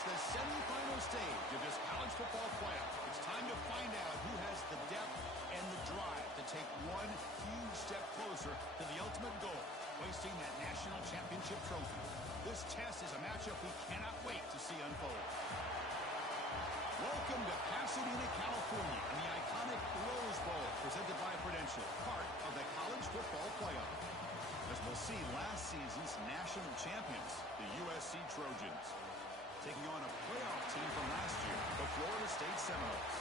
It's the semifinal stage of this college football playoff. It's time to find out who has the depth and the drive to take one huge step closer to the ultimate goal, hoisting that national championship trophy. This test is a matchup we cannot wait to see unfold. Welcome to Pasadena, California, and the iconic Rose Bowl, presented by Prudential, part of the college football playoff. As we'll see, last season's national champions, the USC Trojans, taking on a playoff team from last year, the Florida State Seminoles.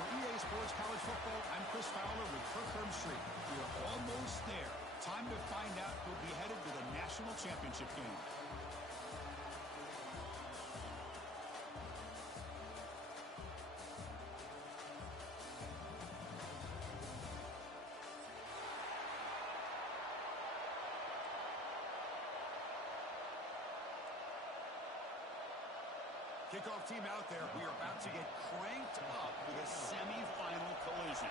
For EA Sports College Football, I'm Chris Fowler with Kirk Herbstreit. We are almost there. Time to find out who'll be headed to the national championship game. Kickoff team out there. We are about to get cranked up with a semifinal collision.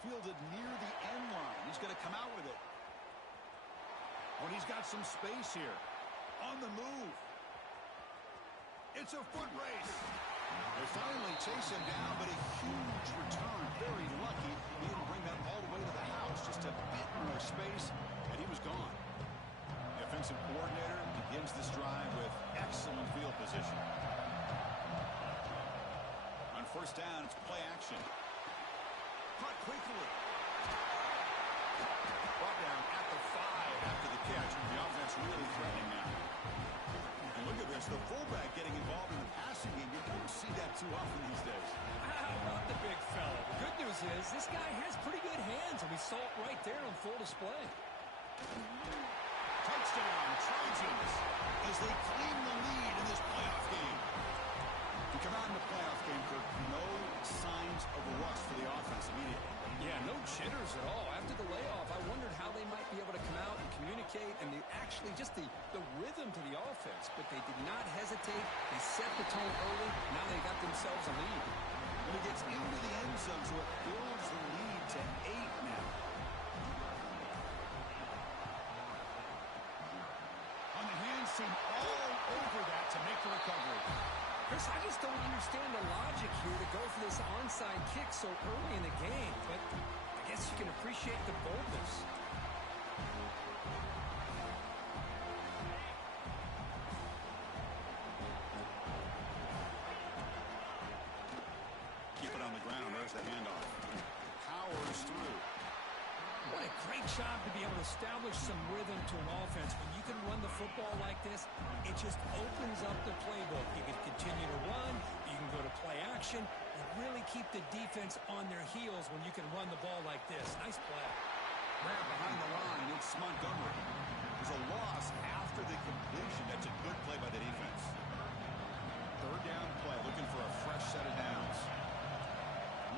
Fielded near the end line. He's going to come out with it. Oh, he's got some space here. On the move. It's a foot race. They finally chase him down, but a huge return. Very lucky he didn't bring that all the way to the house. Just a bit more space, and he was gone. The offensive coordinator begins this drive with excellent field position. On first down, it's play action. Caught quickly. Brought down at the 5 after the catch. The offense really threatening now. And look at this, the fullback getting involved in the passing game. You don't see that too often these days. How about the big fella? The good news is this guy has pretty good hands, and we saw it right there on full display. Touchdown, Trojans, as they claim the lead in this playoff game. To come out in the playoff game, Kirk, no signs of a rust for the offense immediately. Yeah, no jitters at all. After the layoff, I wondered how they might be able to come out and communicate, and actually just the rhythm to the offense. But they did not hesitate. They set the tone early. Now they got themselves a lead. When he gets into the end zone, so it builds the lead to 8 now. On the hands team, all over that to make the recovery. Chris, I just don't understand the logic here to go for this onside kick so early in the game, but I guess you can appreciate the boldness. Keep it on the ground. There's the handoff. Powers through. What a great job to be able to establish some rhythm to an offense. When you can run the football like this, it just opens up the playbook. You can continue to run. You can go to play action. And really keep the defense on their heels when you can run the ball like this. Nice play. Grab behind the line. It's Montgomery. There's a loss after the completion. That's a good play by the defense. Third down play. Looking for a fresh set of downs.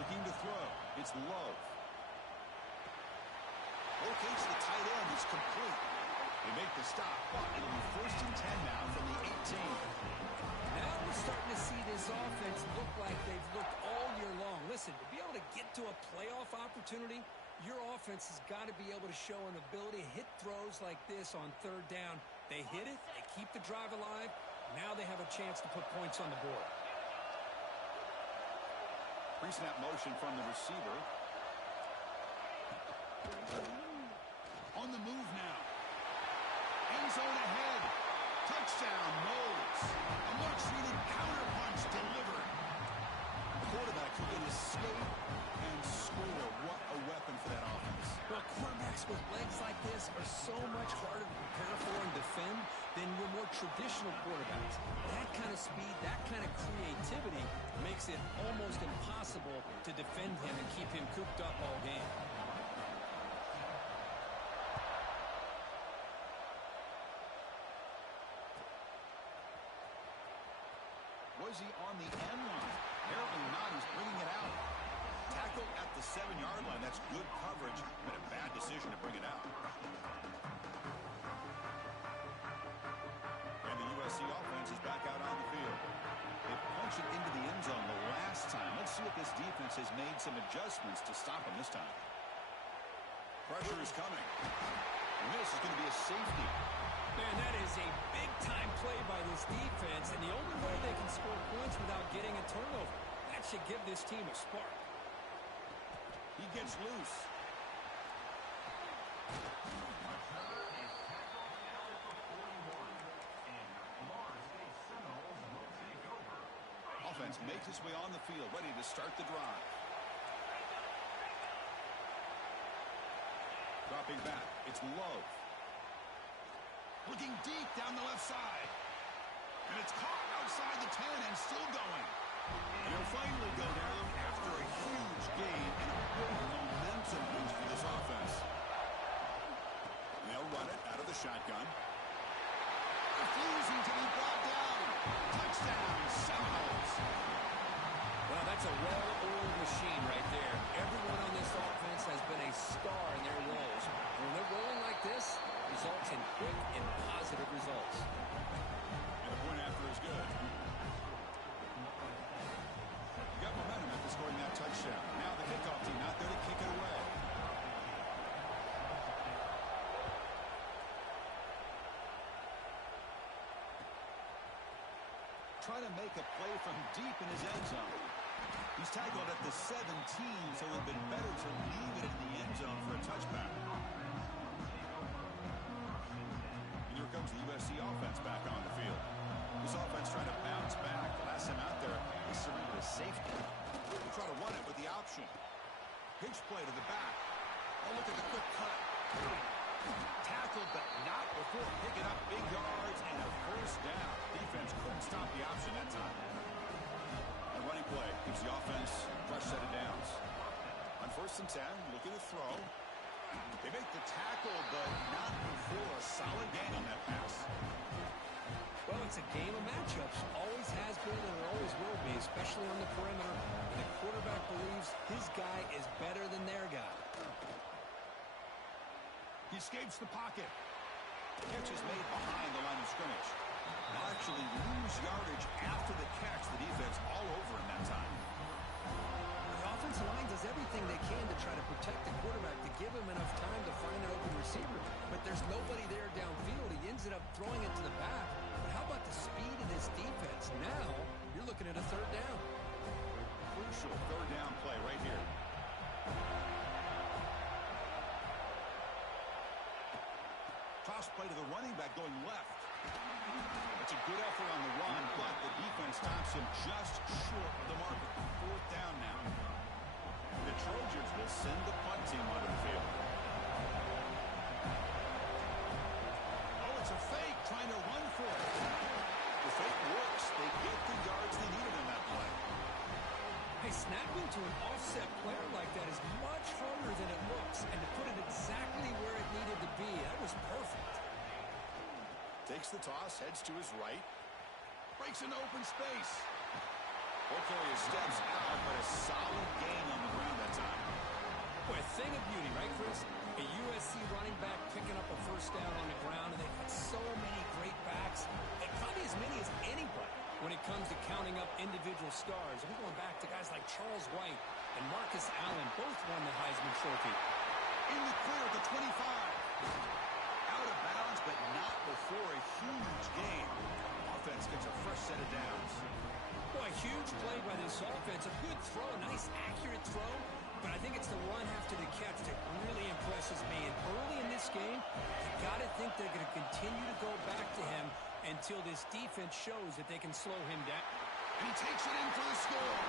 Looking to throw. It's Love. Locates the tight end. It's complete. They make the stop, but it'll be 1st and 10 now from the 18. Now we're starting to see this offense look like they've looked all year long. Listen, to be able to get to a playoff opportunity, your offense has got to be able to show an ability to hit throws like this on third down. They hit it. They keep the drive alive. Now they have a chance to put points on the board. Pre-snap motion from the receiver. On the move now. End zone ahead. Touchdown, Knowles. A much-needed counterpunch delivered. The quarterback who can escape and score. What a weapon for that offense. Well, quarterbacks with legs like this are so much harder to prepare for and defend than your more traditional quarterbacks. That kind of speed, that kind of creativity makes it almost impossible to defend him and keep him cooped up all game. Was he on the end line? Apparently not. He's bringing it out. Tackle at the 7-yard line. That's good coverage, but a bad decision to bring it out. And the USC offense is back out on the field. They punch it into the end zone the last time. Let's see if this defense has made some adjustments to stop him this time. Pressure is coming. And this is going to be a safety. Man, that is a big-time play by this defense, and the only way they can score points without getting a turnover. That should give this team a spark. He gets loose. Offense makes its way on the field, ready to start the drive. Dropping back, it's Love. Looking deep down the left side. And it's caught outside the 10 and still going. And he'll finally go down after a huge gain and a big momentum boost for this offense. They'll run it out of the shotgun. Refusing to be brought down. Touchdown, Seminoles. Well, that's a well-oiled machine right there. Everyone on this offense has been a star in their roles. When they're rolling like this, results in quick and positive results. And the point after is good. You got momentum after scoring that touchdown. Now the kickoff team out there to kick it away. Trying to make a play from deep in his end zone. He's tackled at the 17, so it would have been better to leave it in the end zone for a touchback. And here comes the USC offense back on the field. This offense trying to bounce back. The last time out there, they surrendered a safety. They'll try to run it with the option. Pitch play to the back. Oh, look at the quick cut. Tackled, but not before picking up big yards and a first down. Defense couldn't stop the option that time. A running play gives the offense a fresh set of downs. On 1st and 10, looking to throw. They make the tackle, but not before a solid gain on that pass. Well, it's a game of matchups. Always has been and it always will be, especially on the perimeter. And the quarterback believes his guy is better than their guy. He escapes the pocket. Catch is made behind the line of scrimmage. They'll actually lose yardage after the catch. The defense all over him that time. The offensive line does everything they can to try to protect the quarterback, to give him enough time to find an open receiver. But there's nobody there downfield. He ends up throwing it to the back. But how about the speed of this defense? Now you're looking at a 3rd down. Crucial 3rd down play right here. Toss play to the running back going left. It's a good effort on the run, but the defense stops him just short of the marker. 4th down now. The Trojans will send the punt team onto the field. Oh, it's a fake trying to run for it. The fake works. They get the yards they needed in that play. Hey, snapping to an offset player like that is much harder than it looks, and to put it exactly where it needed to be, that was perfect. Takes the toss, heads to his right. Breaks into open space. Okoye steps out, but a solid gain on the ground that time. Boy, a thing of beauty, right, Chris? A USC running back picking up a 1st down on the ground, and they've got so many great backs, and probably as many as anybody when it comes to counting up individual stars. We're going back to guys like Charles White and Marcus Allen, both won the Heisman Trophy. In the clear at the 25. Out of bounds, but not before a huge gain. Offense gets a fresh set of downs. Boy, huge play by this offense. A good throw, a nice accurate throw. But I think it's the run after the catch that really impresses me. And early in this game, you got to think they're going to continue to go back to him until this defense shows that they can slow him down. And he takes it in for the score.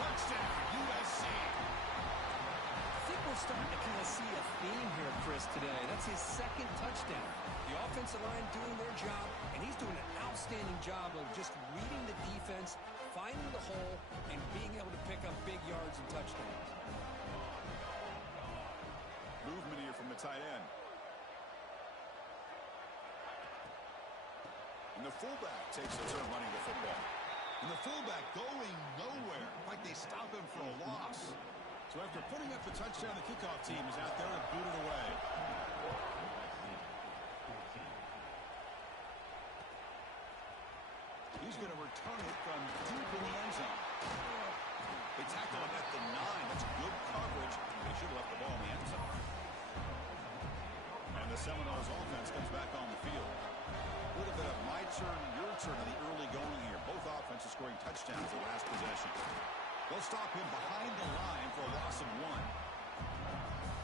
Touchdown, USC. I think we're starting to kind of see a theme here, Chris, today. That's his 2nd touchdown. The offensive line doing their job, and he's doing an outstanding job of just reading the defense, finding the hole, and being able to pick up big yards and touchdowns. Movement here from the tight end. And the fullback takes a turn running the football. And the fullback going nowhere. Like they stop him for a loss. So after putting up the touchdown, the kickoff team is out there to boot it away. He's going to return it from deep in the end zone. They tackle him at the 9. That's good coverage. They should have left the ball in the end zone. And the Seminoles offense comes back on the field. A little bit of my turn, your turn in the early going here. Both offenses scoring touchdowns the last possession. They'll stop him behind the line for a loss of 1.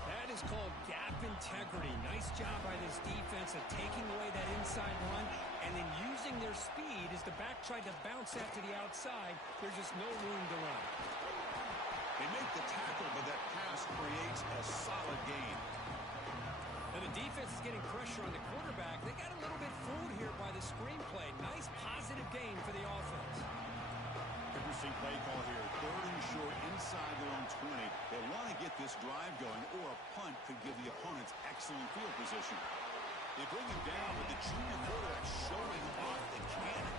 That is called gap integrity. Nice job by this defense of taking away that inside run and then using their speed as the back tried to bounce that to the outside. There's just no room to run. They make the tackle, but that pass creates a solid gain. And the defense is getting pressure on the quarterback. They got a little bit fooled here by the screenplay. Nice positive gain for the offense. Interesting play call here. 3rd and short inside their own 20. They want to get this drive going, or a punt could give the opponents excellent field position. They bring him down with the junior quarterback showing off the cannon.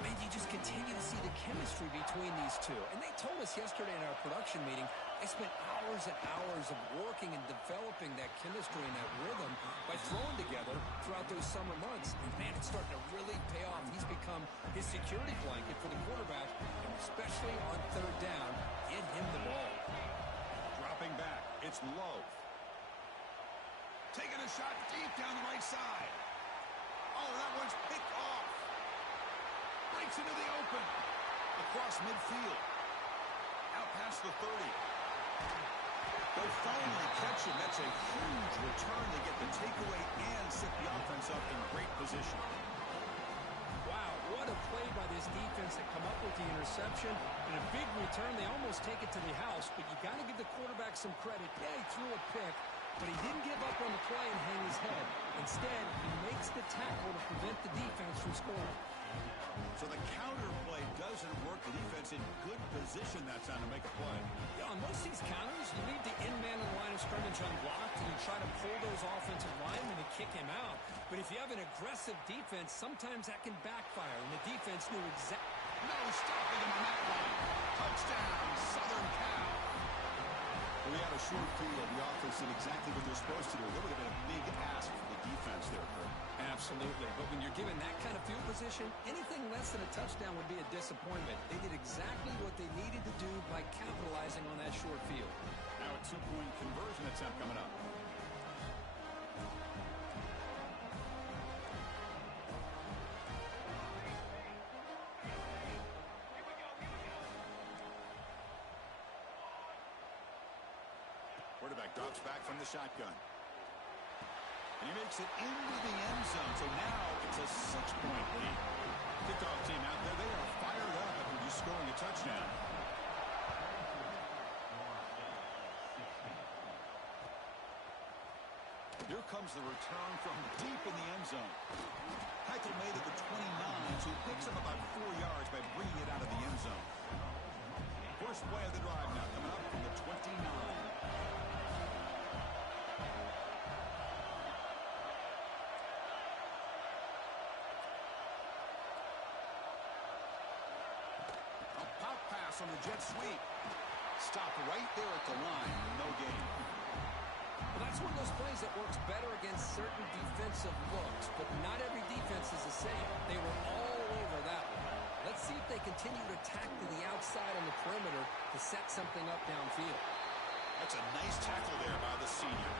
Man, you just continue to see the chemistry between these two. And they told us yesterday in our production meeting, they spent hours and hours of working and developing that chemistry and that rhythm by throwing together throughout those summer months. And man, it's starting to really pay off. He's become his security blanket for the quarterback, and especially on 3rd down, get him the ball. Dropping back, it's low. Taking a shot deep down the right side. Oh, that one's picked off. Breaks into the open. Across midfield. Out past the 30. They'll finally catch him. That's a huge return. They get the takeaway and set the offense up in great position. Wow, what a play by this defense to come up with the interception. And a big return. They almost take it to the house, but you got to give the quarterback some credit. Yeah, he threw a pick, but he didn't give up on the play and hang his head. Instead, he makes the tackle to prevent the defense from scoring. So the counter play doesn't work. The defense in good position that time to make a play. Yeah, on most of these counters, you leave the in man in the line of scrimmage unblocked, and you try to pull those offensive linemen to kick him out. But if you have an aggressive defense, sometimes that can backfire, and the defense knew exactly. No stopping him on that line. Touchdown, Southern Cal. We had a short field. The offense did exactly what they're supposed to do. That would have been a big ask for the defense there, Kurt. Absolutely. But when you're given that kind of field position, anything less than a touchdown would be a disappointment. They did exactly what they needed to do by capitalizing on that short field. Now a 2-point conversion attempt coming up. Quarterback drops back from the shotgun. And he makes it into the end zone. So now it's a 6-point lead. Kickoff team out there, they are fired up after just scoring a touchdown. Here comes the return from deep in the end zone. Tackle made at the 29, so he picks up about 4 yards by bringing it out of the end zone. First play of the drive now coming up from the 29. On the jet sweep. Stopped right there at the line. No gain. Well, that's one of those plays that works better against certain defensive looks, but not every defense is the same. They were all over that one. Let's see if they continue to attack to the outside on the perimeter to set something up downfield. That's a nice tackle there by the senior.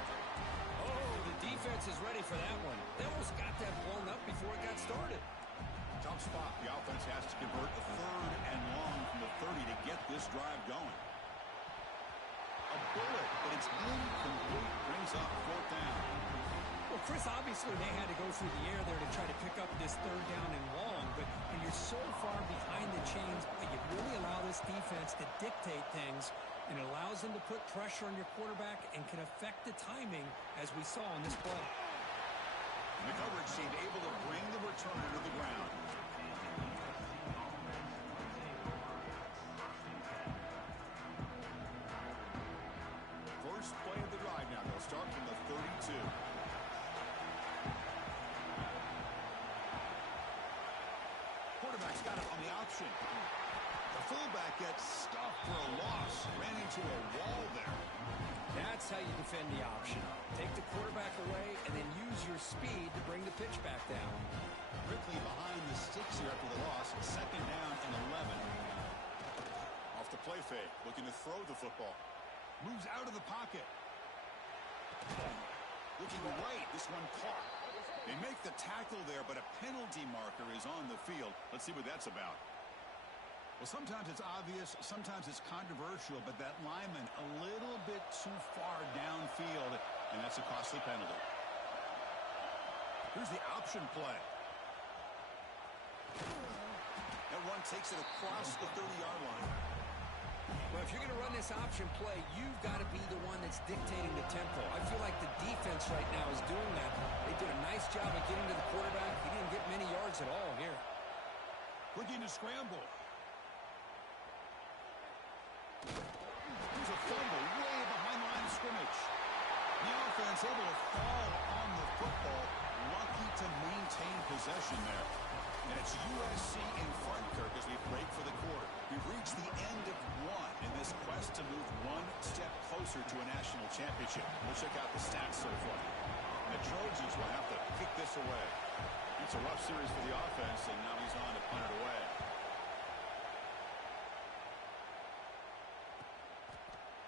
Oh, the defense is ready for that one. They almost got that blown up before it got started. Tough spot. The offense has to convert a 3rd and long from the 30 to get this drive going. A bullet, but it's incomplete. Brings up 4th down. Well, Chris, obviously they had to go through the air there to try to pick up this 3rd down and long, but when you're so far behind the chains, you really allow this defense to dictate things, and it allows them to put pressure on your quarterback and can affect the timing, as we saw in this play. The coverage seemed able to bring the returner to the ground. First play of the drive now. They'll start from the 32. Quarterback's got it on the option. The fullback gets stuffed for a loss. Ran into a wall there. That's how you defend the option. Take the quarterback away and then use your speed to bring the pitch back down. Quickly behind the sticks here after the loss. 2nd down and 11. Off the play fake. Looking to throw the football. Moves out of the pocket. Looking right, this one caught. They make the tackle there, but a penalty marker is on the field. Let's see what that's about. Well, sometimes it's obvious, sometimes it's controversial, but that lineman a little bit too far downfield, and that's a costly penalty. Here's the option play. That one takes it across the 30-yard line. Well, if you're going to run this option play, you've got to be the one that's dictating the tempo. I feel like the defense right now is doing that. They did a nice job of getting to the quarterback. He didn't get many yards at all here. Looking to scramble. There's a fumble way behind the line of scrimmage. The offense able to fall on the football. Lucky to maintain possession there. And it's USC in front, Kirk, as we break for the quarter. We've reached the end of one in this quest to move one step closer to a national championship. We'll check out the stats so far. And the Trojans will have to kick this away. It's a rough series for the offense, and now he's on to punt it away.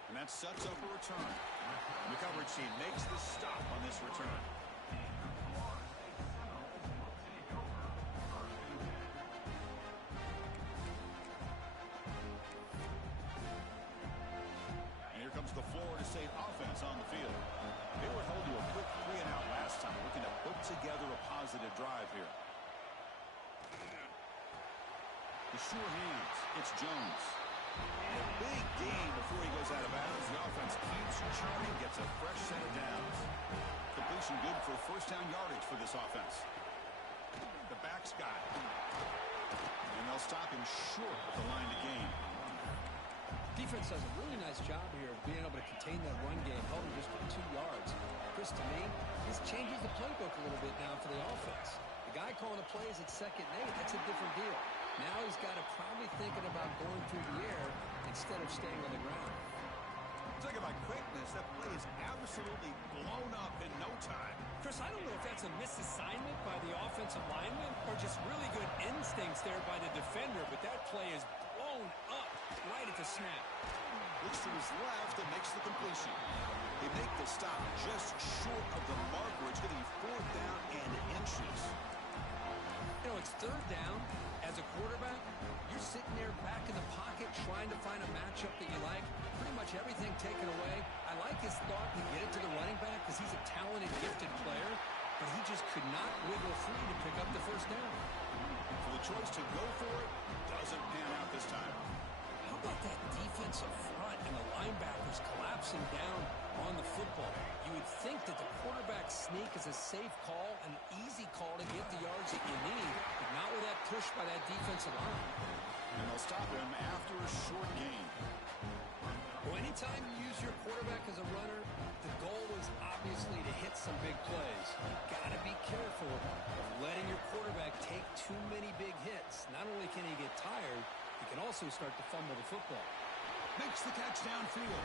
And that sets up a return. The coverage team makes the stop on this return. The Florida State offense on the field. They were held to a quick 3-and-out last time, looking to put together a positive drive here. The sure hands. It's Jones. And a big gain before he goes out of bounds. The offense keeps churning, gets a fresh set of downs. Completion good for first down yardage for this offense. The back's got it. And they'll stop him short at the line to gain. Defense does a really nice job here of being able to contain that run game, held him just for 2 yards. Chris, to me, this changes the playbook a little bit now for the offense. The guy calling the plays at 2nd and 8, that's a different deal. Now he's got to probably thinking about going through the air instead of staying on the ground. Talking about quickness, that play is absolutely blown up in no time. Chris, I don't know if that's a misassignment by the offensive lineman or just really good instincts there by the defender, but that play is blown up right at the snap. Looks to his left and makes the completion. They make the stop just short of the marker. It's going to be 4th down and inches. You know, it's 3rd down. As a quarterback, you're sitting there back in the pocket trying to find a matchup that you like. Pretty much everything taken away. I like his thought to get it to the running back because he's a talented, gifted player, but he just could not wiggle free to pick up the first down. So the choice to go for it doesn't pan out this time. How about that defensive front and the linebackers collapsing down on the football? You would think that the quarterback sneak is a safe call, an easy call to get the yards that you need, but not with that push by that defensive line. And they'll stop him after a short gain. Well, anytime you use your quarterback as a runner, the goal is obviously to hit some big plays. You've got to be careful of letting your quarterback take too many big hits. Not only can he get tired, he can also start to fumble the football. Makes the catch downfield.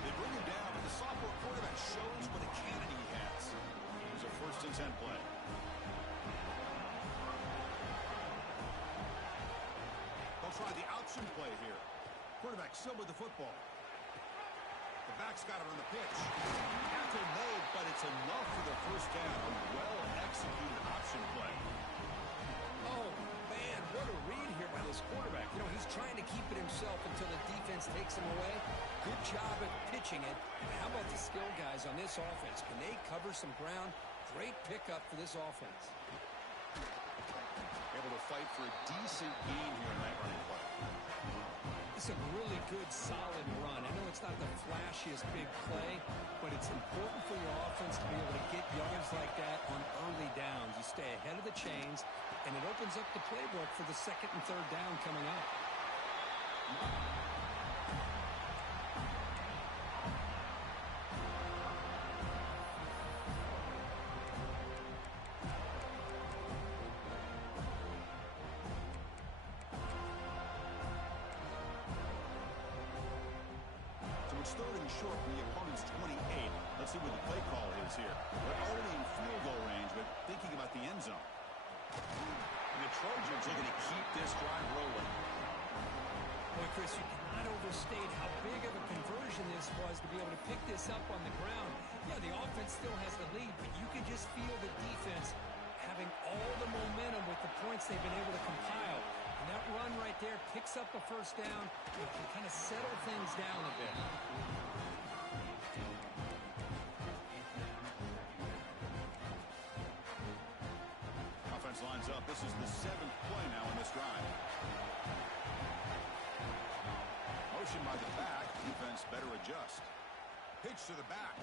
They bring him down, but the sophomore quarterback shows what a cannon he has. It was a 1st and 10 play. They'll try the option play here. Quarterback still with the football. The back's got it on the pitch. Tackle made, but it's enough for the first down. A well-executed option play. Oh, man, what a read here by this quarterback. You know, he's trying to keep it himself until the defense takes him away. Good job at pitching it. And how about the skill guys on this offense? Can they cover some ground? Great pickup for this offense. Able to fight for a decent gain here in that running play. It's a really good, solid run. I know it's not the flashiest big play, but it's important for your offense to be able to get yards like that on early downs. You stay ahead of the chains, and it opens up the playbook for the 2nd and 3rd down coming up. It's 3rd and short from the opponent's 28. Let's see what the play call is here. They're already in field goal range, but thinking about the end zone. And the Trojans are going to keep this drive rolling. Boy, Chris, you cannot overstate how big of a conversion this was to be able to pick this up on the ground. Yeah, the offense still has the lead, but you can just feel the defense having all the momentum with the points they've been able to compile. And that run right there picks up a first down and can kind of settle things down a bit. Offense lines up. This is the 7th play now in this drive. Motion by the back. Defense better adjust. Pitch to the back.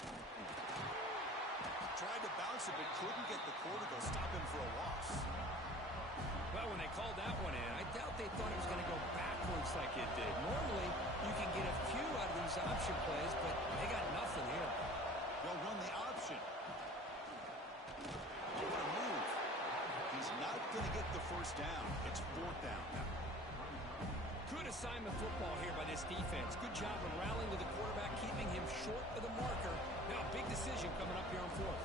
Tried to bounce it, but couldn't get the quarter to stop him for a loss. Well, when they called that one in, I doubt they thought it was going to go backwards like it did. Normally, you can get a few out of these option plays, but they got nothing here. Well, won the option. Oh, what a move. He's not going to get the first down. It's 4th down now. Good assignment football here by this defense. Good job of rallying to the quarterback, keeping him short of the marker. Now a big decision coming up here on 4th.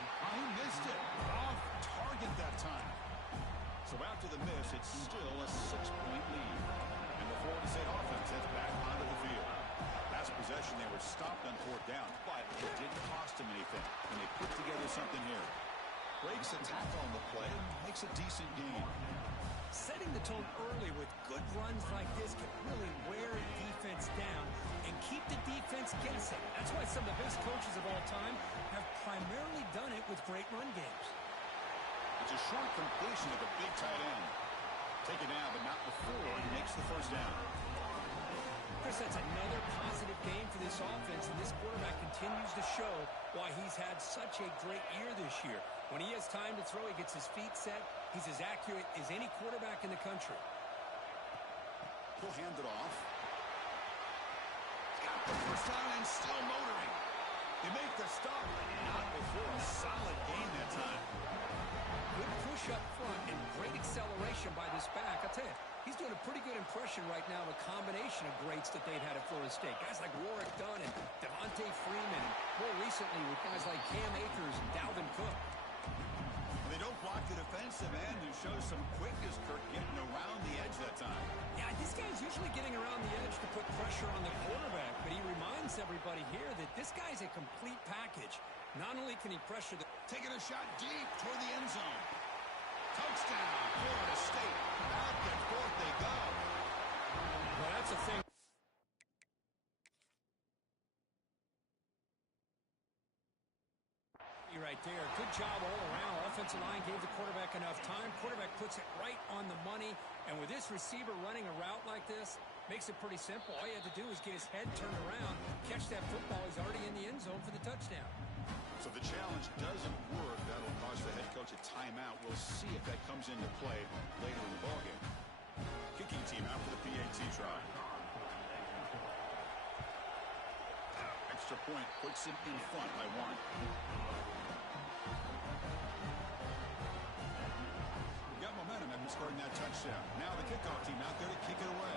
Oh, he missed it. Off target that time. So after the miss, it's still a 6-point lead. And the Florida State offense heads back onto the field. Last possession, they were stopped on 4th down, but it didn't cost them anything. And they put together something here. Breaks a tackle on the play and makes a decent gain. Setting the tone early with good runs like this can really wear defense down and keep the defense guessing. That's why some of the best coaches of all time have primarily done it with great run games. It's a short completion of the big tight end. Take it down, but not before he makes the first down. Chris, that's another positive game for this offense, and this quarterback continues to show why he's had such a great year this year. When he has time to throw, he gets his feet set. He's as accurate as any quarterback in the country. He'll hand it off. Got the first down and still motoring. They make the stop, but not before a solid gain that time. Good push up front and great acceleration by this back. I'll tell you, he's doing a pretty good impression right now of a combination of greats that they've had at Florida State. Guys like Warwick Dunn and Devontae Freeman, and more recently with guys like Cam Akers and Dalvin Cook. They don't block the defensive end who shows some quickness, Kirk, getting around the edge that time. Yeah, this guy's usually getting around the edge to put pressure on the quarterback, but he reminds everybody here that this guy's a complete package. Not only can he pressure the... Taking a shot deep toward the end zone. Touchdown, Florida State. Back and forth they go. Well, that's a thing. Right there. Good job all around. Offensive line gave the quarterback enough time. Quarterback puts it right on the money. And with this receiver running a route like this, makes it pretty simple. All you have to do is get his head turned around, catch that football. He's already in the end zone for the touchdown. So the challenge doesn't work. That'll cost the head coach a timeout. We'll see if that comes into play later in the ballgame. Kicking team out for the PAT try. Extra point puts him in front by 1. Got momentum after scoring that touchdown. Now the kickoff team out there to kick it away.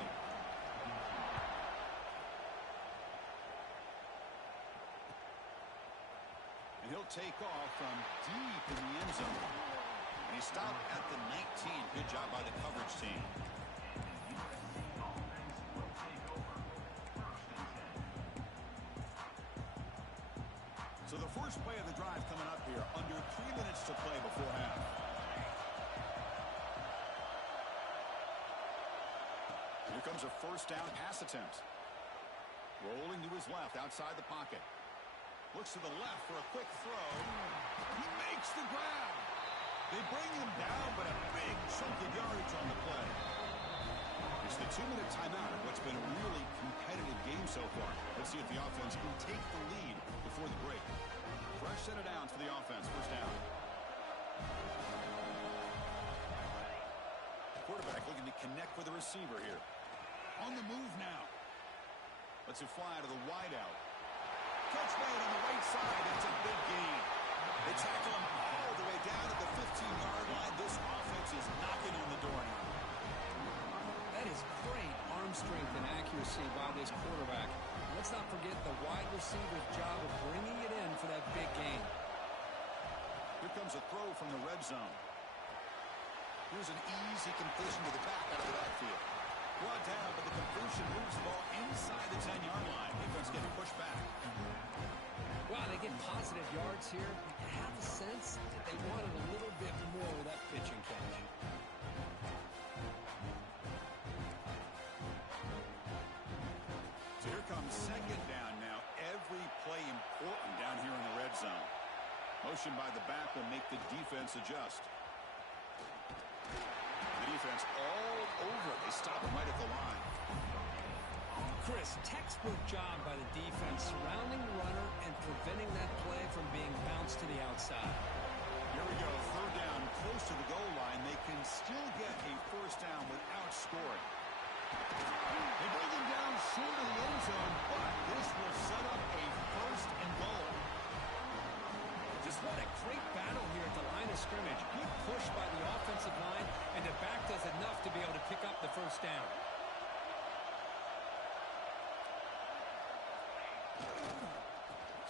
And he'll take off from deep in the end zone. And he stopped at the 19. Good job by the coverage team. So the first play of the drive coming up here. Under 3 minutes to play before half. Here comes a first down pass attempt. Rolling to his left outside the pocket. Looks to the left for a quick throw. He makes the grab. They bring him down, but a big chunk of yardage on the play. It's the 2-minute timeout of what's been a really competitive game so far. Let's see if the offense can take the lead before the break. Fresh set of downs for the offense. First down. Quarterback looking to connect with the receiver here. On the move now. Lets it fly to the wideout. Catch made on the right side. It's a big gain. They tackle him all the way down at the 15-yard line. This offense is knocking on the door now. That is great arm strength and accuracy by this quarterback. Let's not forget the wide receiver's job of bringing it in for that big gain. Here comes a throw from the red zone. Here's an easy completion to the back out of the backfield. Brought down, but the completion moves the ball inside the 10-yard line. Defense getting pushed back. Wow, they get positive yards here. You have a sense that they wanted a little bit more with that pitching catch. So here comes second down now. Every play important down here in the red zone. Motion by the back will make the defense adjust. The defense all over it. They stop him right at the line. Chris, textbook job by the defense surrounding the runner and preventing that play from being bounced to the outside. Here we go. Third down, close to the goal line. They can still get a first down without scoring. They bring him down short of the end zone, but this will set up a first and goal. Just what a great battle here at the line of scrimmage. Good push by the offensive line, and the back does enough to be able to pick up the first down.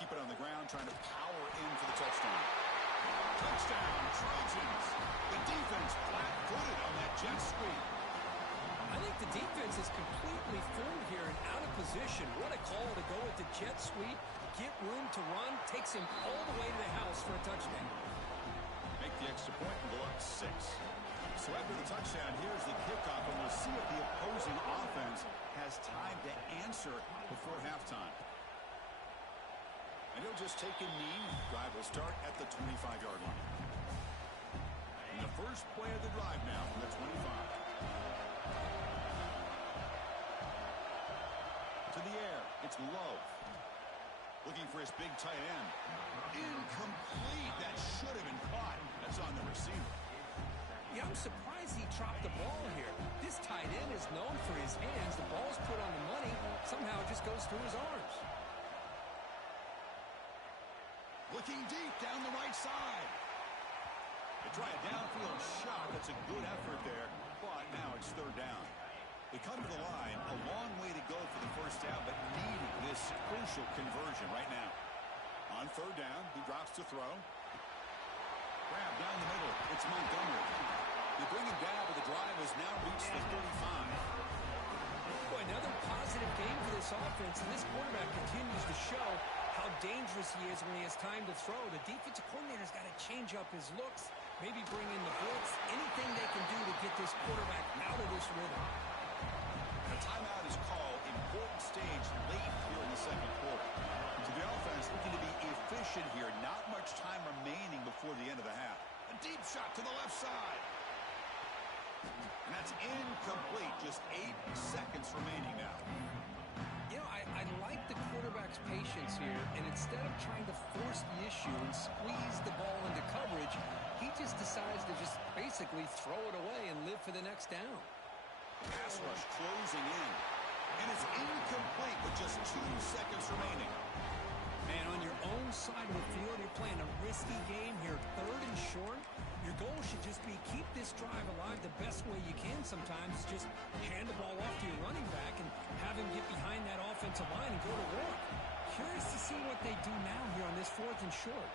Keep it on the ground, trying to power in for the touchdown. Touchdown, Trojans. The defense flat-footed on that jet sweep. I think the defense is completely fooled here and out of position. What a call to go with the jet sweep, get room to run, takes him all the way to the house for a touchdown. Make the extra point and go up 6. So after the touchdown, here's the kickoff, and we'll see if the opposing offense has time to answer before halftime. And he'll just take a knee. Drive will start at the 25-yard line. And the first play of the drive now from the 25. To the air, it's Love. Looking for his big tight end. Incomplete. That should have been caught. That's on the receiver. Yeah, I'm surprised he dropped the ball here. This tight end is known for his hands. The ball's put on the money. Somehow it just goes through his arms. Looking deep down the right side. They try a downfield shot. That's a good effort there. But now it's third down. They come to the line. A long way to go for the first down, but needing this crucial conversion right now. On third down, he drops to throw. Grab down the middle. It's Montgomery. They bring him down, but the drive has now reached the 35. Boy, another positive game for this offense, and this quarterback continues to show how dangerous he is when he has time to throw. The defensive coordinator's got to change up his looks, maybe bring in the blitz, anything they can do to get this quarterback out of this rhythm. A timeout is called. Important stage late here in the second quarter. So the offense looking to be efficient here. Not much time remaining before the end of the half. A deep shot to the left side. And that's incomplete. Just 8 seconds remaining now. You know, I like the quarterback's patience here, and instead of trying to force the issue and squeeze the ball into coverage, he just decides to just basically throw it away and live for the next down. Pass rush closing in. And it's incomplete with just 2 seconds remaining. Man, on your own side of the field, you're playing a risky game here, third and short. Your goal should just be keep this drive alive the best way you can sometimes. Just hand the ball off to your running back and have him get behind that offensive line and go to work. Curious to see what they do now here on this fourth and short.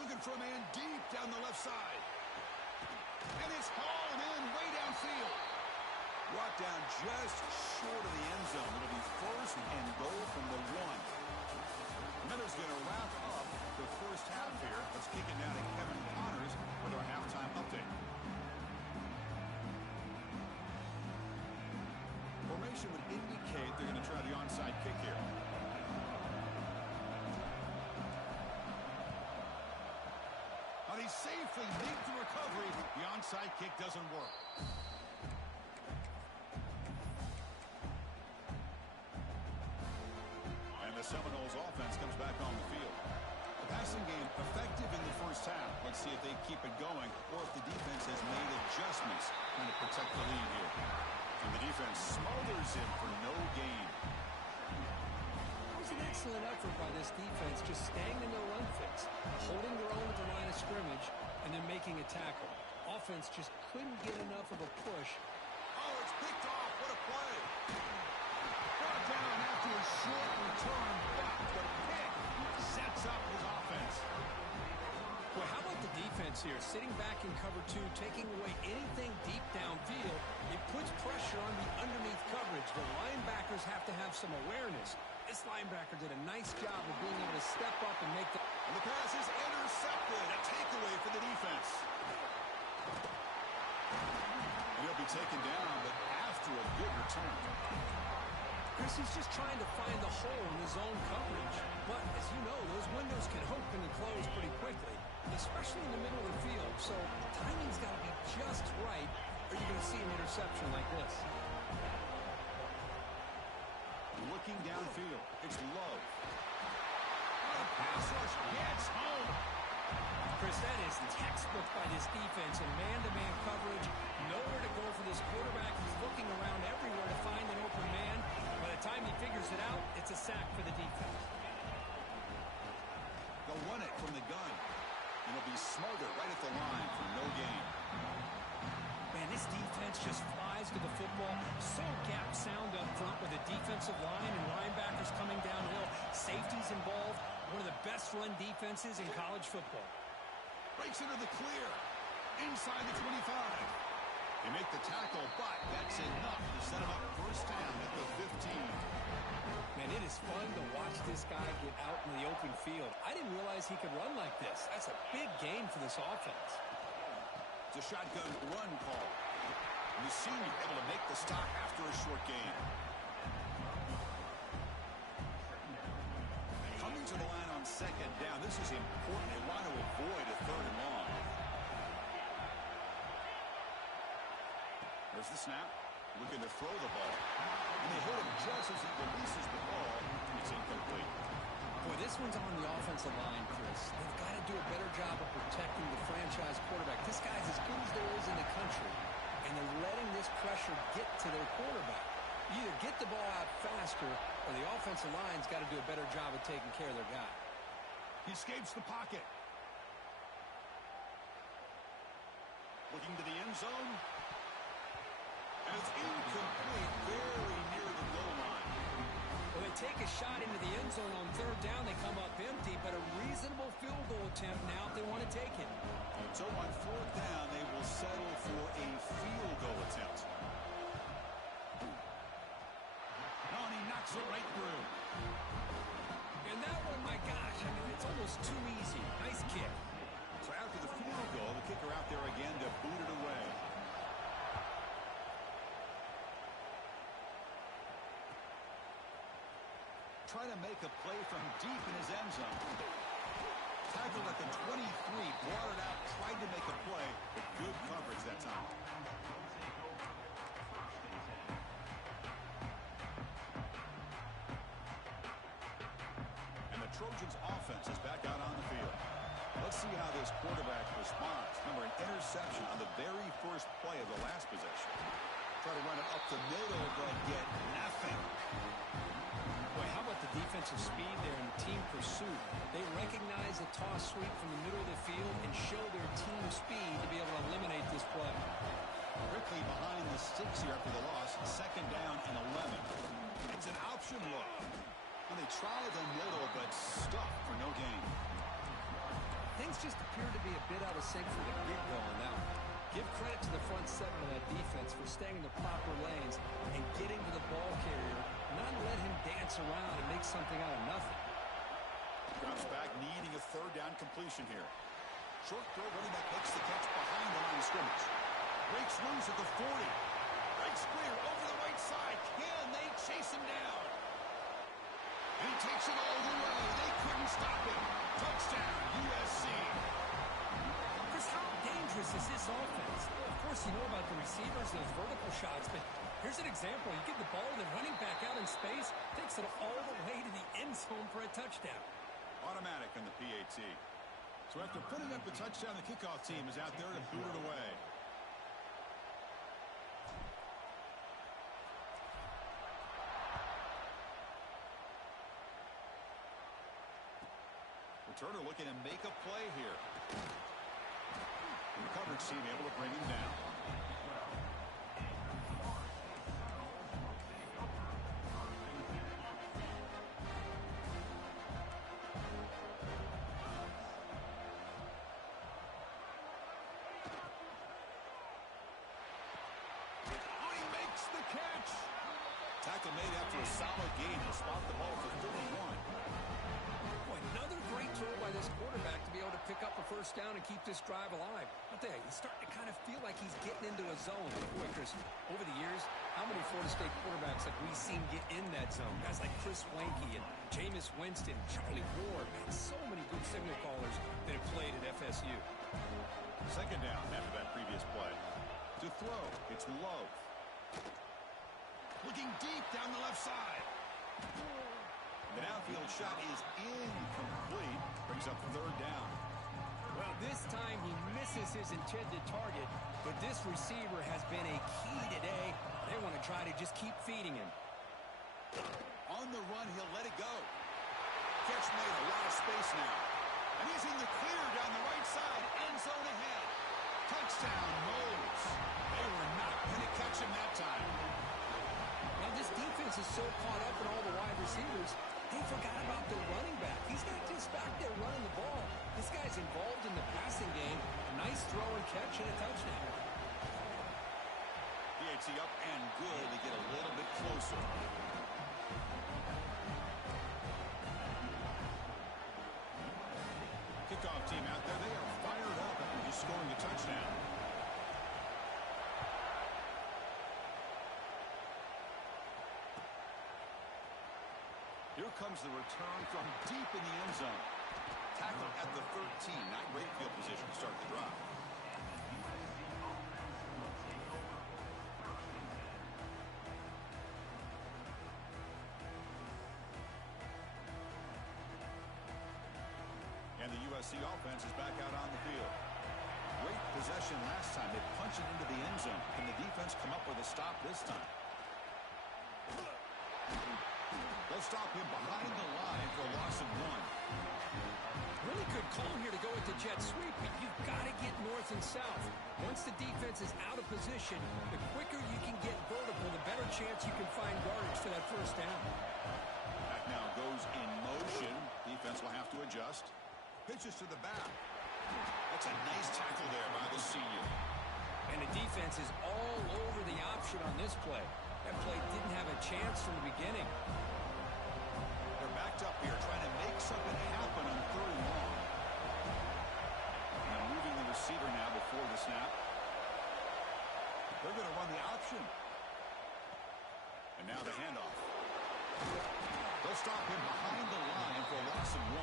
Looking for a man deep down the left side. And it's hauled in way downfield. Brought down just short of the end zone. It'll be first and goal from the 1. Miller's going to wrap up the first half here. Let's kick it down to Kevin Connors with our halftime update. Formation would indicate they're going to try the onside kick here. Now they safely make the recovery. The onside kick doesn't work. And the Seminoles offense comes back on the field. The passing game effective in the first half. Let's see if they keep it going or if the defense has made adjustments trying to protect the lead here. And the defense smothers him for no gain. It was an excellent effort by this defense, just staying in their run fits, holding their own at the line of scrimmage, and then making a tackle. Offense just couldn't get enough of a push. Oh, it's picked off. What a play. Brought down after a short return, but the pick sets up his offense. Well, how about the defense here. Sitting back in cover 2, taking away anything deep downfield. It puts pressure on the underneath coverage. The linebackers have to have some awareness. This linebacker did a nice job of being able to step up and make the... And the pass is intercepted. A takeaway for the defense. And he'll be taken down, but after a good return. Chris, he's just trying to find the hole in his own coverage. But, as you know, those windows can open and close pretty quickly, especially in the middle of the field. So, timing's got to be just right, or you're going to see an interception like this. Looking downfield, it's Love. The pass rush gets home. Chris, that is textbook by this defense in man-to-man coverage. Nowhere to go for this quarterback. He's looking around everywhere to find an open man. By the time he figures it out, it's a sack for the defense. They'll run it from the gun. And it'll be smothered right at the line for no gain. Man, this defense just flies to the football. So gap sound up front with a defensive line and linebackers coming downhill. Safeties involved. One of the best run defenses in college football. Breaks into the clear. Inside the 25. They make the tackle, but that's enough to set him up first down at the 15. Man, it is fun to watch this guy get out in the open field. I didn't realize he could run like this. That's a big gain for this offense. It's a shotgun run call. And the senior able to make the stop after a short gain. Coming to the line on second down. This is important. They want to avoid a third and long. There's the snap. Looking to throw the ball. And they hit him just as he releases the ball. It's incomplete. Boy, this one's on the offensive line, Chris. They've got to do a better job of protecting the franchise quarterback. This guy's as good as there is in the country. And they're letting this pressure get to their quarterback. You either get the ball out faster, or the offensive line's got to do a better job of taking care of their guy. He escapes the pocket. Looking to the end zone. And it's incomplete, very near the goal line. Well, they take a shot into the end zone on third down. They come up empty, but a reasonable field goal attempt now if they want to take it. So on fourth down, they will settle for a field goal attempt. Oh, and he knocks it right through. And that one, my gosh, I mean, it's almost too easy. Nice kick. So after the field goal, the kicker out there again to boot it away. Try to make a play from deep in his end zone. Tackled at the 23, brought it out, tried to make a play, but good coverage that time. And the Trojans' offense is back out on the field. Let's see how this quarterback responds. Remember, an interception on the very first play of the last possession. Try to run it up the middle, but get nothing. Boy, how about the defensive speed there and the team pursuit? They recognize the toss sweep from the middle of the field and show their team speed to be able to eliminate this play. Quickly behind the sticks here after the loss. Second down and 11. It's an option look. And they try the middle, but stuck for no gain. Things just appear to be a bit out of sync for the get-go on that one. Give credit to the front seven of that defense for staying in the proper lanes and getting to the ball carrier, not let him dance around and make something out of nothing. Drops back, needing a third down completion here. Short throw, running back makes the catch behind the line of scrimmage. Breaks loose at the 40. Breaks clear over the right side. Can they chase him down? And he takes it all the way. They couldn't stop him. Touchdown, USC. Chris, how dangerous is this offense? Well, of course, you know about the receivers, those vertical shots, but here's an example. You give the ball to the running back out in space, takes it all the way to the end zone for a touchdown. Automatic on the PAT. So after putting up the touchdown, the kickoff team is out there to boot it away. Returner looking to make a play here. And the coverage team able to bring him down. catch. Tackle made after a solid gain. He'll spot the ball for 31. Boy, another great throw by this quarterback to be able to pick up a first down and keep this drive alive. I'll tell you, he's starting to kind of feel like he's getting into a zone. Boy, Chris, over the years, how many Florida State quarterbacks have we seen get in that zone? Guys like Chris Wanke and Jameis Winston, Charlie Ward, man, so many good signal callers that have played at FSU. Second down after that previous play. To throw, it's Love. Looking deep down the left side. The downfield shot is incomplete. Brings up third down. Well, this time he misses his intended target, but this receiver has been a key today. They want to try to just keep feeding him. On the run, he'll let it go. Catch made, a lot of space now. And he's in the clear down the right side. End zone ahead. Touchdown, Moles. They were not going to catch him that time. Now, this defense is so caught up in all the wide receivers, they forgot about the running back. He's not just back there running the ball. This guy's involved in the passing game. A nice throw and catch and a touchdown. PAT up and good to get a little bit closer. Kickoff team out there. They are fired up after just scoring a touchdown. Here comes the return from deep in the end zone. Tackle at the 13. Not great field position to start the drive. And the USC offense is back out on the field. Great possession last time. They punch it into the end zone. Can the defense come up with a stop this time? They'll stop him behind the line for a loss of 1. Really good call here to go with the jet sweep, but you've got to get north and south. Once the defense is out of position, the quicker you can get vertical, the better chance you can find yardage for that first down. Back now goes in motion. Defense will have to adjust. Pitches to the back. That's a nice tackle there by the senior. And the defense is all over the option on this play. That play didn't have a chance from the beginning. They're backed up here trying to make something happen on third and long. And moving the receiver now before the snap. They're going to run the option. And now the handoff. They'll stop him behind the line for a loss of 1.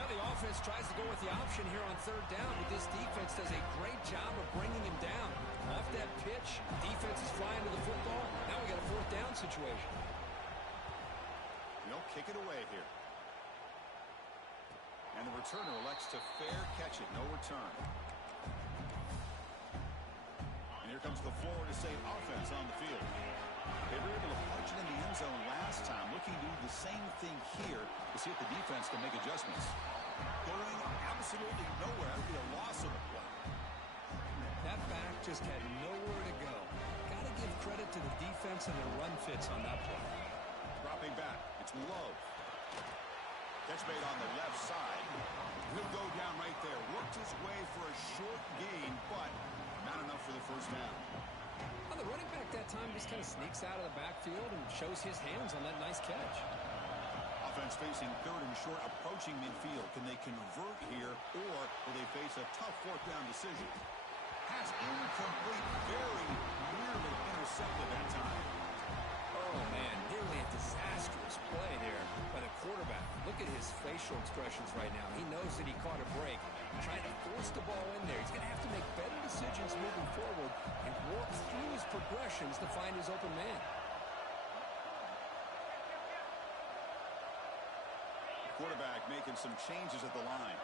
Well, the offense tries to go with the option here on third down, but this defense does a great job of bringing him down. Off that pitch, defense is flying to the football. Now we got a fourth down situation. They'll kick it away here. And the returner elects to fair catch it. No return. And here comes the Florida State offense on the field. They were able to punch it in the end zone last time. Looking to do the same thing here to see if the defense can make adjustments. Going absolutely nowhere. That would be a loss of a play. That back just had nowhere to go. Got to give credit to the defense and their run fits on that play. Dropping back. It's Love. Catch made on the left side. He'll go down right there. Worked his way for a short gain, but not enough for the first down. Well, the running back that time just kind of sneaks out of the backfield and shows his hands on that nice catch. Offense facing third and short, approaching midfield. Can they convert here, or will they face a tough fourth down decision? Pass incomplete, very nearly intercepted that time. Oh, man, nearly a disastrous play there by the quarterback. Look at his facial expressions right now. He knows that he caught a break. Trying to force the ball in there. He's going to have to make better decisions moving forward and work through his progressions to find his open man. Quarterback making some changes at the line.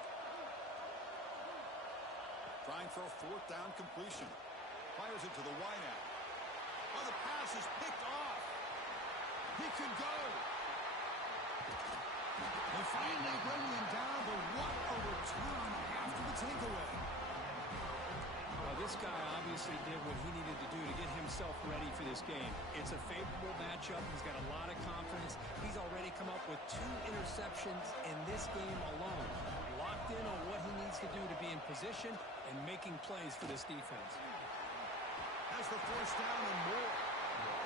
Trying for a fourth down completion. Fires it to the wideout. Oh, the pass is picked off. He could go. They finally bring him down, but what a return after the takeaway. Well, this guy obviously did what he needed to do to get himself ready for this game. It's a favorable matchup. He's got a lot of confidence. He's already come up with 2 interceptions in this game alone. Locked in on what he needs to do to be in position and making plays for this defense. Has the first down and more.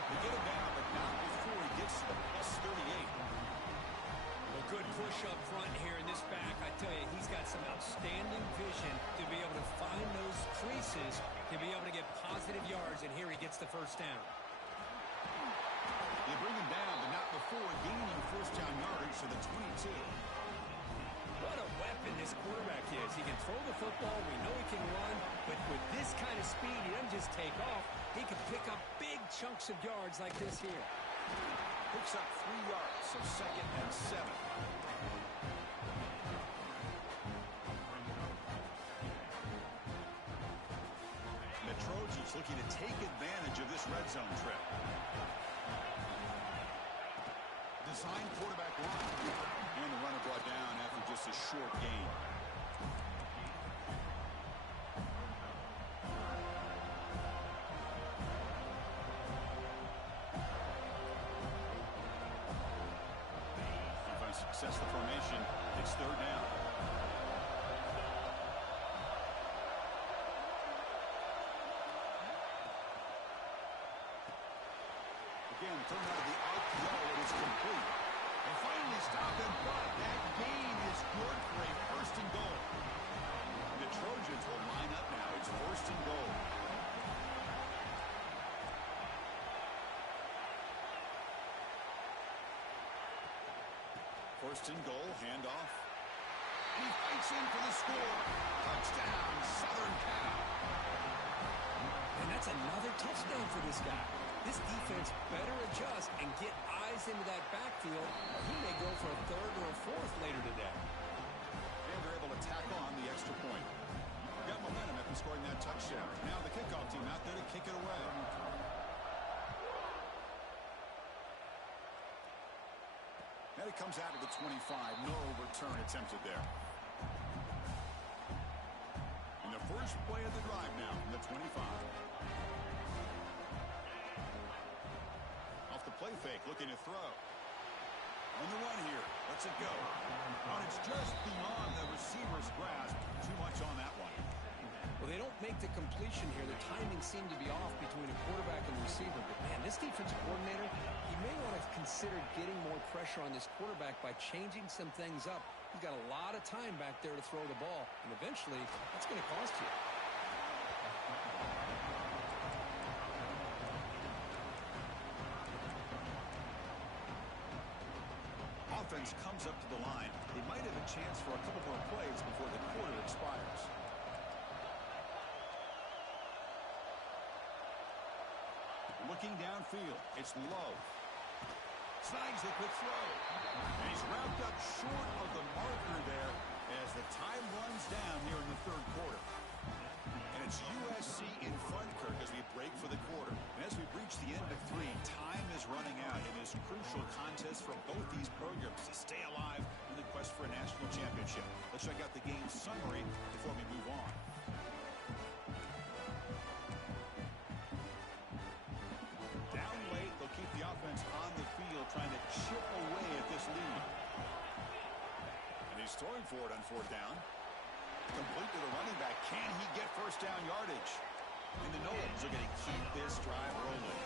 They get him down, but not before he gets to the plus 38. Well, good push up front here in this back. I tell you, he's got some outstanding vision to be able to find those creases, to be able to get positive yards, and here he gets the first down. They bring him down, but not before gaining first down yardage to the 22. What a weapon this quarterback is. He can throw the football. We know he can run. But with this kind of speed, he doesn't just take off. He can pick up big chunks of yards like this here. Picks up 3 yards, so 2nd and 7. The Trojans looking to take advantage of this red zone trip. Design quarterback run. And the runner brought down after just a short gain. Defense success the formation. It's 3rd down. Again, thrown out of the RPO. It is complete. They finally stop him, but that gain is good for a 1st and goal. The Trojans will line up now. It's 1st and goal. First and goal, handoff. And he fights in for the score. Touchdown, Southern Cal. And that's another touchdown for this guy. This defense better adjust and get eyes into that backfield, or he may go for a 3rd or a 4th later today. And they're able to tack on the extra point. Got momentum after scoring that touchdown. Now the kickoff team out there to kick it away. And it comes out of the 25. No return attempted there. And the first play of the drive now from the 25. Off the play fake, looking to throw. On the run here. Lets it go. And it's just beyond the receiver's grasp. Too much on that one. Well, they don't make the completion here. The timing seemed to be off between a quarterback and receiver. But, man, this defensive coordinator, he may want to consider getting more pressure on this quarterback by changing some things up. He's got a lot of time back there to throw the ball. And eventually, that's going to cost you. Offense comes up to the line. They might have a chance for a couple more plays before the quarter expires. Looking downfield, it's low. Snags the quick throw. And he's wrapped up short of the marker there as the time runs down here in the 3rd quarter. And it's USC in front, Kirk, as we break for the quarter. And as we reach the end of 3, time is running out in this crucial contest for both these programs to stay alive in the quest for a national championship. Let's check out the game summary before we move on. Down late, they'll keep the offense on the field trying to chip away at this lead. And he's throwing for it on 4th down. Complete to the running back. Can he get first down yardage? And the Noles are going to keep this drive rolling.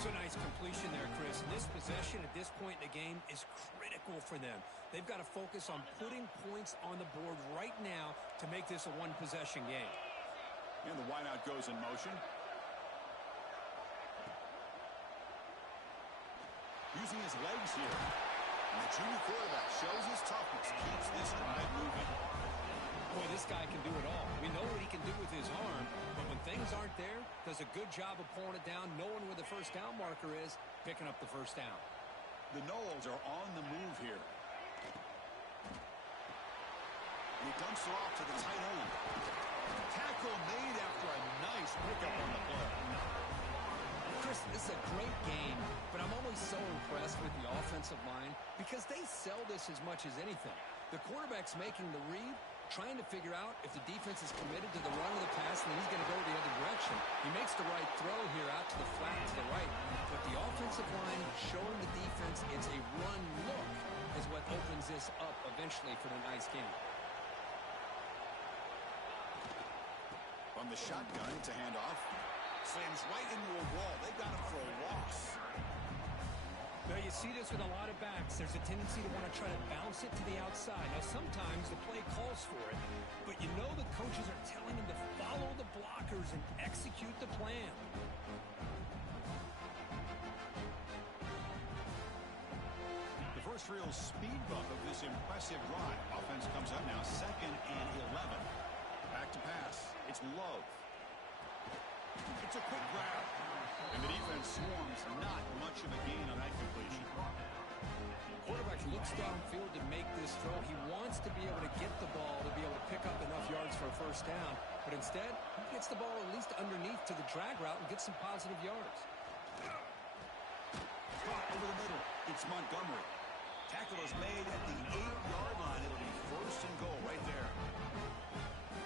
It's a nice completion there, Chris. And this possession at this point in the game is critical for them. They've got to focus on putting points on the board right now to make this a one-possession game. And the wideout goes in motion. Using his legs here. And the junior quarterback shows his toughness, keeps this drive moving. Boy, this guy can do it all. We know what he can do with his arm, but when things aren't there, does a good job of pulling it down, knowing where the first down marker is, picking up the first down. The Noles are on the move here. And he dumps it off to the tight end. Tackle made after a nice pickup on the play. Chris, this is a great game, but I'm always so impressed with the offensive line because they sell this as much as anything. The quarterback's making the read, trying to figure out if the defense is committed to the run or the pass, and then he's going to go the other direction. He makes the right throw here out to the flat to the right, but the offensive line showing the defense it's a run look is what opens this up eventually for the nice game. From the shotgun to handoff. Slams right into a wall. They got him for a loss. Now, you see this with a lot of backs. There's a tendency to want to try to bounce it to the outside. Now, sometimes the play calls for it, but you know the coaches are telling them to follow the blockers and execute the plan. The first real speed bump of this impressive drive. Offense comes up now, 2nd and 11. Back to pass. It's Love. It's a quick grab. And the defense swarms. Not much of a gain on that completion. Quarterback looks downfield to make this throw. He wants to be able to get the ball to be able to pick up enough yards for a first down. But instead, he gets the ball at least underneath to the drag route and gets some positive yards. Caught over the middle. It's Montgomery. Tackle is made at the 8-yard line. It'll be 1st and goal right there.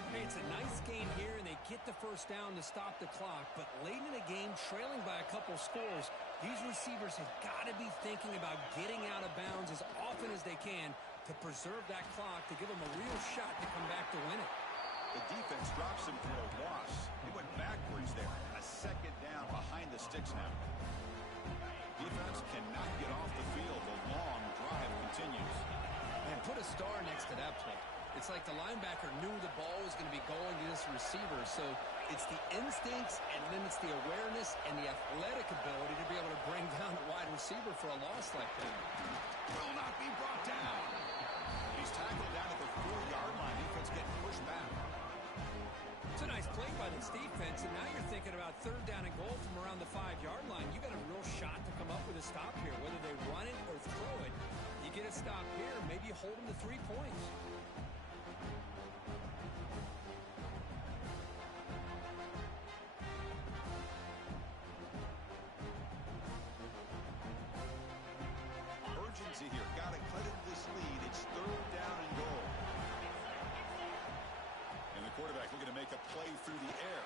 Hey, it's a nice game here, and they get the first down to stop the clock. But late in the game, trailing by a couple scores, these receivers have got to be thinking about getting out of bounds as often as they can to preserve that clock, to give them a real shot to come back to win it. The defense drops him for a loss. He went backwards there. A 2nd down behind the sticks now. Defense cannot get off the field. The long drive continues. And put a star next to that play. It's like the linebacker knew the ball was going to be going to this receiver. So it's the instincts, and then it's the awareness and the athletic ability to be able to bring down the wide receiver for a loss like that. Will not be brought down. He's tackled down at the 4-yard line. Defense getting pushed back. It's a nice play by this defense, and now you're thinking about 3rd down and goal from around the 5-yard line. You got a real shot to come up with a stop here. Whether they run it or throw it, you get a stop here, maybe you hold them to 3 points. Urgency here. Got to cut into this lead. It's 3rd down and goal. And the quarterback looking to make a play through the air.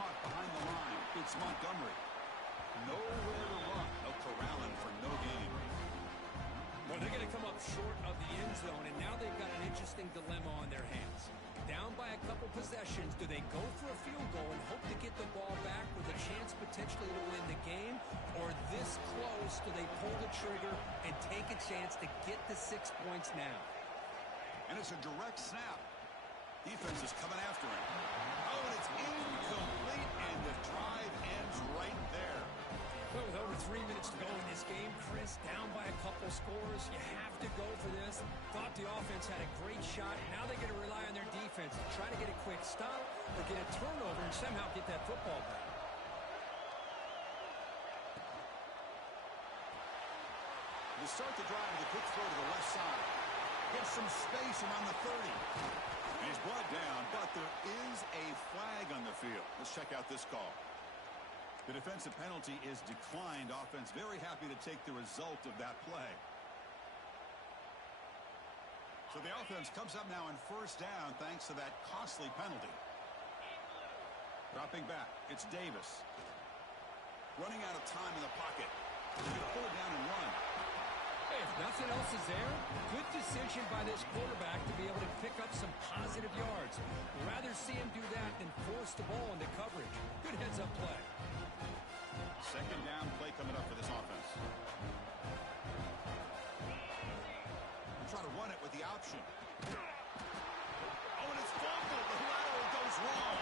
Caught behind the line. It's Montgomery. Nowhere to run. They'll corral him for no gain. Well, they're going to come up short of the end zone, and now they've got an interesting dilemma on their hands. Down by a couple possessions, do they go for a field goal and hope to get the ball back with a chance potentially to win the game? Or this close, do they pull the trigger and take a chance to get the 6 points now? And it's a direct snap. Defense is coming after him. Oh, and it's incomplete, and the drive ends right there. Well, with over 3 minutes to go in this game, Chris, down by a couple scores, you have to go for this. Thought the offense had a great shot. Now they're going to rely on their defense to try to get a quick stop or get a turnover and somehow get that football back. To start the drive with a quick throw to the left side. Gets some space around the 30. And he's brought down, but there is a flag on the field. Let's check out this call. The defensive penalty is declined. Offense very happy to take the result of that play. So the offense comes up now in 1st down thanks to that costly penalty. Dropping back, it's Davis. Running out of time in the pocket. He's going to pull it down and run. Hey, if nothing else is there, good decision by this quarterback to be able to pick up some positive yards. Rather see him do that than force the ball into coverage. Good heads-up play. 2nd down play coming up for this offense. Try to run it with the option. Oh, and it's fumbled. The lateral goes wrong.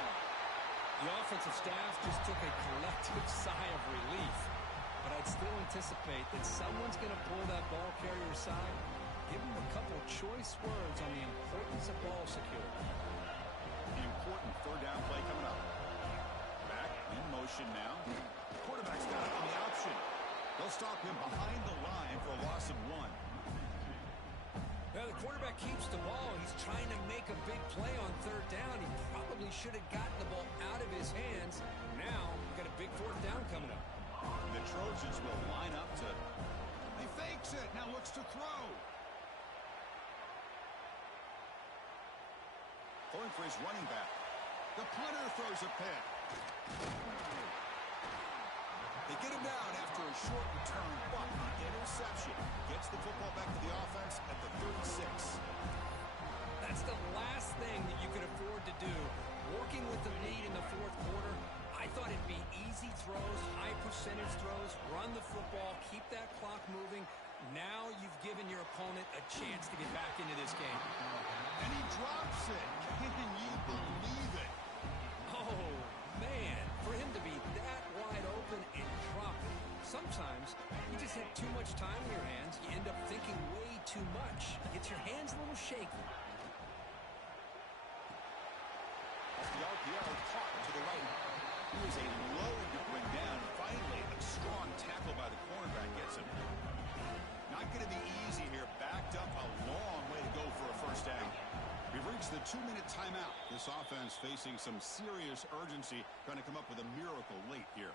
The offensive staff just took a collective sigh of relief. But I'd still anticipate that someone's going to pull that ball carrier aside, give him a couple choice words on the importance of ball security. The important 3rd down play coming up. Back in motion now. Quarterback's got it on the option. They'll stop him behind the line for a loss of 1. Now the quarterback keeps the ball. He's trying to make a big play on 3rd down. He probably should have gotten the ball out of his hands. Now we've got a big 4th down coming up. The Trojans will line up to... He fakes it. Now looks to throw. Going for his running back. The punter throws a pick. They get him down after a short return, but the interception gets the football back to the offense at the 36. That's the last thing that you could afford to do. Working with the lead in the 4th quarter, I thought it'd be it. Can you believe it? Oh, man. For him to be that wide open and drop it. Sometimes you just have too much time in your hands. You end up thinking way too much. Gets your hands a little shaky. As the RPO caught to the right. He was a load to bring down. Finally, a strong tackle by the cornerback gets him. Not going to be easy here. Backed up a long way to go for a first down. We've reached the 2-minute timeout. This offense facing some serious urgency, trying to come up with a miracle late here.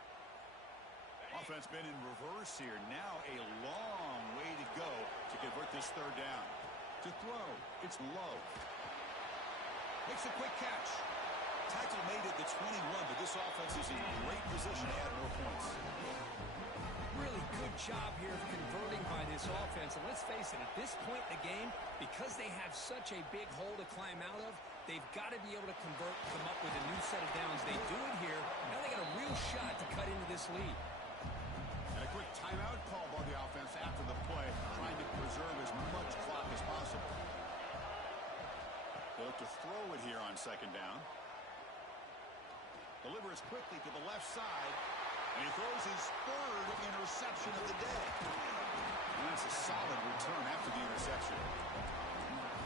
Offense been in reverse here. Now a long way to go to convert this third down. To throw, it's low. Makes a quick catch. Tackle made at the 21, but this offense is in great position to add more points. Really good job here of converting by this offense. And let's face it, at this point in the game, because they have such a big hole to climb out of, they've got to be able to convert, come up with a new set of downs. They do it here. Now they got a real shot to cut into this lead. And a quick timeout call by the offense after the play, trying to preserve as much clock as possible. They look to throw it here on second down. Delivers quickly to the left side. And he throws his third interception of the day. And that's a solid return after the interception.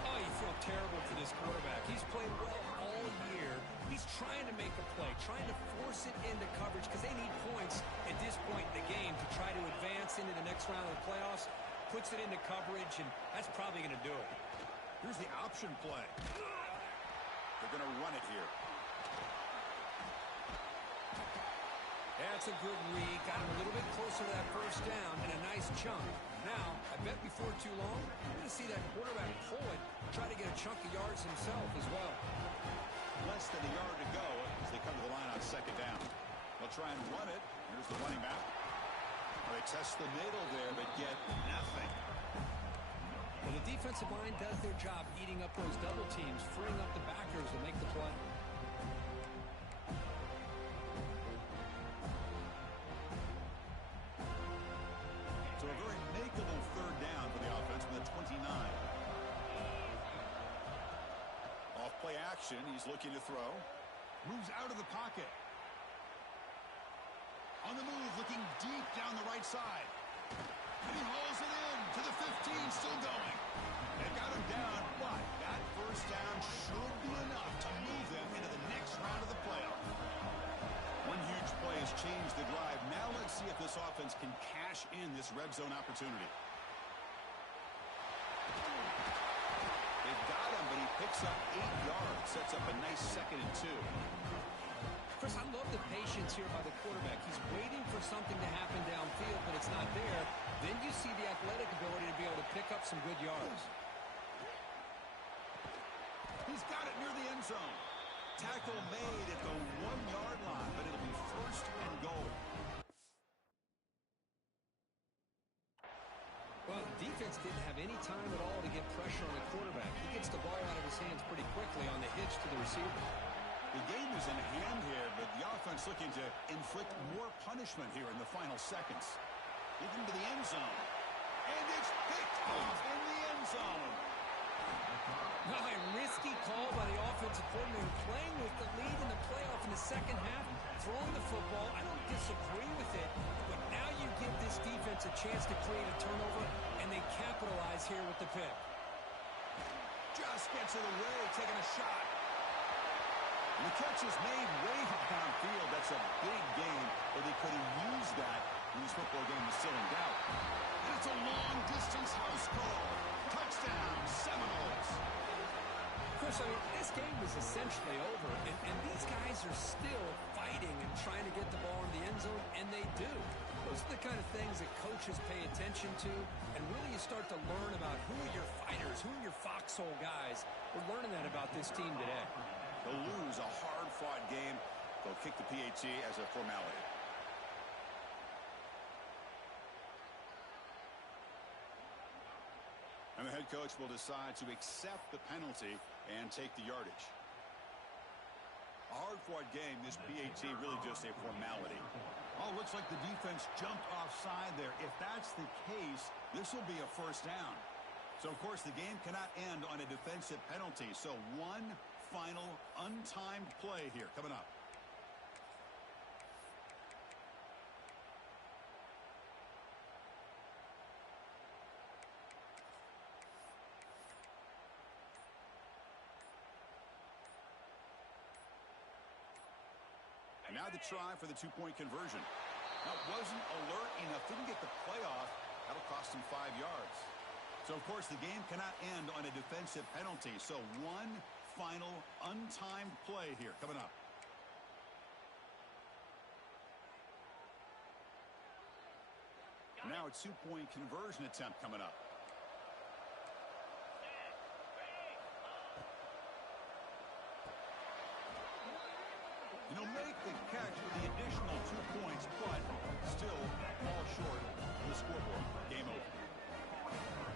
Oh, you feel terrible for this quarterback. He's played well all year. He's trying to make a play, trying to force it into coverage because they need points at this point in the game to try to advance into the next round of the playoffs. Puts it into coverage, and that's probably going to do it. Here's the option play. They're going to run it here. That's a good read. Got him a little bit closer to that first down and a nice chunk. Now, I bet before too long, we're going to see that quarterback pull it, try to get a chunk of yards himself as well. Less than a yard to go as they come to the line on second down. They'll try and run it. Here's the running back. They test the middle there, but get nothing. Well, the defensive line does their job eating up those double teams, freeing up the backers to make the play. So a very makeable third down for the offense with a 29. Off play action, he's looking to throw. Moves out of the pocket. On the move, looking deep down the right side. And he hauls it in to the 15, still going. They got him down, but that first down should be enough to move them into the next round of the playoff. One huge play has changed the drive. Now let's see if this offense can cash in this red zone opportunity. They've got him, but he picks up 8 yards. Sets up a nice 2nd and 2. Chris, I love the patience here by the quarterback. He's waiting for something to happen downfield, but it's not there. Then you see the athletic ability to be able to pick up some good yards. He's got it near the end zone. Tackle made at the 1-yard line, but it'll be 1st and goal. Well, the defense didn't have any time at all to get pressure on the quarterback. He gets the ball out of his hands pretty quickly on the hitch to the receiver. The game is in hand here, but the offense looking to inflict more punishment here in the final seconds. Looking to the end zone. And it's picked off in the end zone. Well, a risky call by the offensive coordinator, playing with the lead in the playoff in the second half, throwing the football. I don't disagree with it, but now you give this defense a chance to create a turnover, and they capitalize here with the pick. Just gets it away, taking a shot. And the catch is made way downfield. That's a big game, but they could have used that when this football game was still in doubt. And it's a long-distance house call. Touchdown, Seminoles. Chris, I mean, this game was essentially over, and these guys are still fighting and trying to get the ball in the end zone, and they do. Those are the kind of things that coaches pay attention to, and really you start to learn about who are your fighters, who are your foxhole guys. We're learning that about this team today. They'll lose a hard-fought game. They'll kick the PAT as a formality. And the head coach will decide to accept the penalty and take the yardage. A hard-fought game, this PAT really just a formality. Oh, looks like the defense jumped offside there. If that's the case, this will be a first down. So, of course, the game cannot end on a defensive penalty. So, one final untimed play here coming up. And now the try for the two-point conversion. Now, wasn't alert enough, didn't get the play off. That'll cost him 5 yards. So, of course, the game cannot end on a defensive penalty. So, one final untimed play here coming up. Now a two-point conversion attempt coming up. You know, make the catch for the additional 2 points, but still fall short of the scoreboard. Game over.